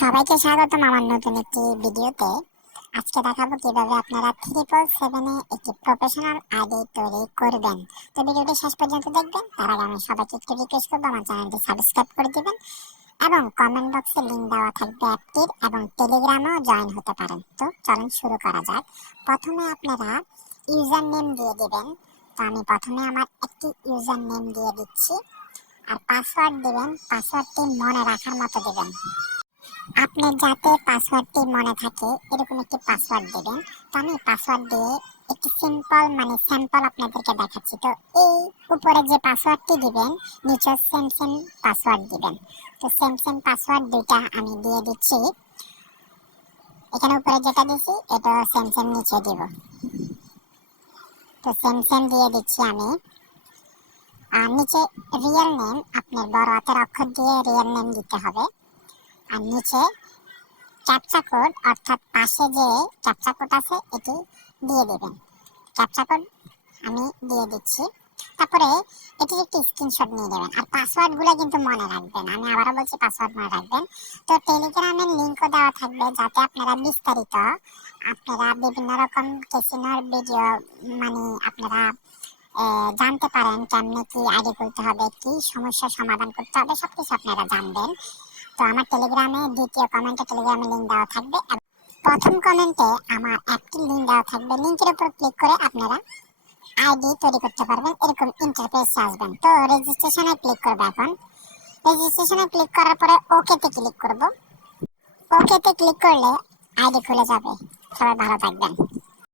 সবাইকে স্বাগতম আমার নতুন একটি ভিডিওতে। আজকে দেখাবো কীভাবে আপনারা ট্রিপল সেভেনে একটি প্রফেশনাল আইডি তৈরি করবেন। তো ভিডিওটি শেষ পর্যন্ত দেখবেন, তার আগে আমি সবাইকে একটু রিকোয়েস্ট করব, আমার চ্যানেলটি সাবস্ক্রাইব করে দেবেন এবং কমেন্ট বক্সে লিঙ্ক দেওয়া থাকবে অ্যাপটির এবং টেলিগ্রামেও জয়েন হতে পারেন। তো চলুন শুরু করা যাক। প্রথমে আপনারা ইউজার নেম দিয়ে দেবেন। তো আমি প্রথমে আমার একটি ইউজার নেম দিয়ে দিচ্ছি। আর পাসওয়ার্ড দিবেন পাসওয়ার্ডটি মনে রাখার মতো দিবেন। আপনার যাতে পাসওয়ার্ডটি মনে থাকে, এরকম একটি পাসওয়ার্ড দেবেন। তো আমি পাসওয়ার্ড দিয়ে একটি সিম্পল মানে স্যাম্পল আপনাদেরকে দেখাচ্ছি। তো এই উপরে যে পাসওয়ার্ডটি দিবেন, নিচে সেম সেম পাসওয়ার্ড দিবেন। তো সেম সেম পাসওয়ার্ড দুইটা আমি দিয়ে দিচ্ছি। এখানে উপরে যেটা দিছি, এটা সেম সেম নিচে দিব। তো সেম সেম দিয়ে দিচ্ছি আমি। আর নিচে রিয়েল নেম আপনার বড় হাতের অক্ষর দিয়ে রিয়েল নেম দিতে হবে। আর নিচে ক্যাপচা কোড অর্থাৎ পাশে যে ক্যাপচা কোড আছে, এটি দিয়ে দেবেন। ক্যাপচা কোড আমি দিয়ে দিচ্ছি। তারপরে এটির একটি স্ক্রিনশট নিয়ে নেবেন। আর পাসওয়ার্ডগুলো কিন্তু মনে রাখবেন। আমি আবারও বলছি পাসওয়ার্ড মনে রাখবেন। তো টেলিগ্রামের লিঙ্কও দেওয়া থাকবে, যাতে আপনারা বিস্তারিত, আপনারা বিভিন্ন রকম কেসিনোর ভিডিও মানে আপনারা জানতে পারেন কেমনে কি আইডি খুলতে হবে, কি সমস্যার সমাধান করতে হবে, সবকিছু আপনারা জানবেন। তো আমার টেলিগ্রামে দ্বিতীয় কমেন্টে টেলিগ্রামে লিঙ্ক দেওয়া থাকবে। প্রথম কমেন্টে আমার অ্যাপটির লিঙ্ক দেওয়া থাকবে। লিঙ্কের উপর ক্লিক করে আপনারা আইডি তৈরি করতে পারবেন। এরকম ইন্টারফেসে আসবেন। তো রেজিস্ট্রেশনে ক্লিক করব এখন। রেজিস্ট্রেশনে ক্লিক করার পরে ওকেতে ক্লিক করব। ওকেতে ক্লিক করলে আইডি খুলে যাবে। সবাই ভালো থাকবেন।